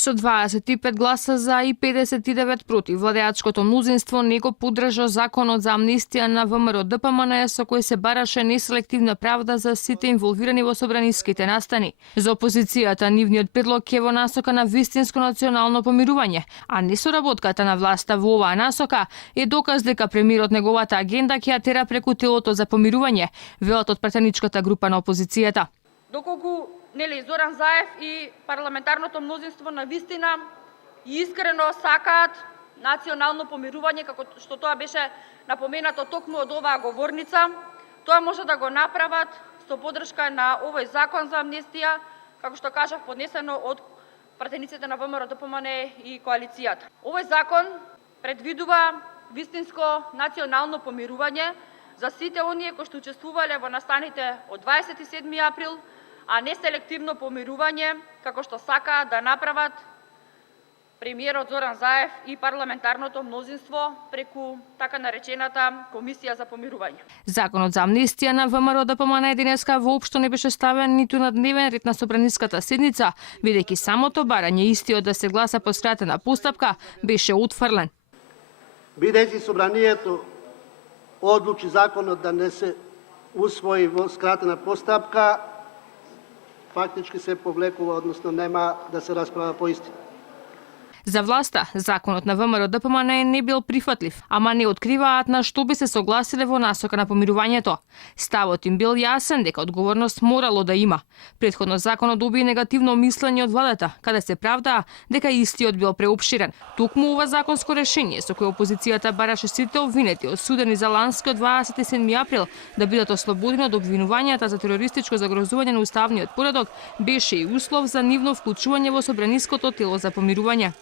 Со 25 гласа за и 59 против, владеачкото мнозинство не го поддржа законот за амнестија на ВМРО ДПМН со кој се бараше неселективна правда за сите инволвирани во собраниските настани. За опозицијата нивниот предлог е во насока на вистинско национално помирување, а несоработката на власта во оваа насока е доказ дека премиерот неговата агенда ќе ја тера преку телото за помирување, велат од пратеничката група на опозицијата. Доколку Зоран Заев и парламентарното мнозинство на вистина и искрено сакаат национално помирување, како што тоа беше напоменато токму од оваа говорница, тоа може да го направат со поддршка на овој закон за амнестија, како што кажав, поднесено од пратениците на ВМРО ДПМН и коалицијата. Овој закон предвидува вистинско национално помирување за сите оние кои што учествувале во настаните од 27 април, а не селективно помирување, како што сакаат да направат премиерот Зоран Заев и парламентарното мнозинство преку така наречената Комисија за помирување. Законот за амнестија на ВМРО ДПМН денеска воопшто не беше ставен ниту на дневен ред на собраниската седница, бидејќи самото барање истиот да се гласа по скратена постапка беше отфрлен. Бидејќи собранието одлучи законот да не се усвои во скратена постапка, фактички се повлекува, односно нема да се расправа по истина. За власта, законот на ВМРО ДПМН не бил прифатлив, ама не откриваат на што би се согласиле во насока на помирувањето. Ставот им бил јасен дека одговорност морало да има. Претходно законот доби негативно мислење од владата, каде се правдаа дека истиот бил преопширен. Токму ова законско решение со кое опозицијата бараше сите обвинети осудени за ланскиот 27 април да бидат ослободени од обвинувањата за терористичко загрозување на уставниот поредок, беше и услов за нивно вклучување во собраниското тело за помирување.